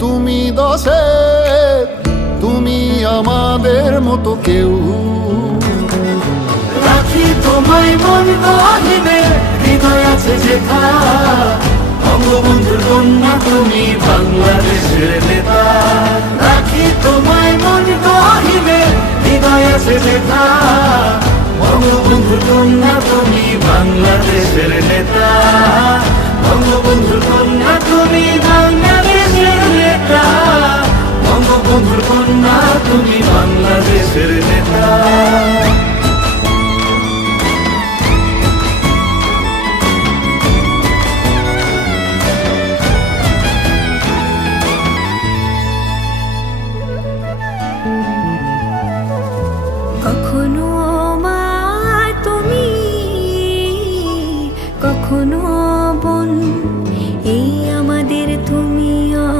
তুমি দশের, তুমি আমাদের মতো কেউ। রাখি তোমায় মন গহীনে, হৃদয় আছে যেথা। বঙ্গবন্ধুর কন্যা তুমি বাংলাদেশের নেতা। রাখি তোমায় মন গহীনে, হৃদয় আছে যেথা। বঙ্গবন্ধুর কন্যা তুমি বাংলাদেশের নেতা। বঙ্গবন্ধুর কন্যা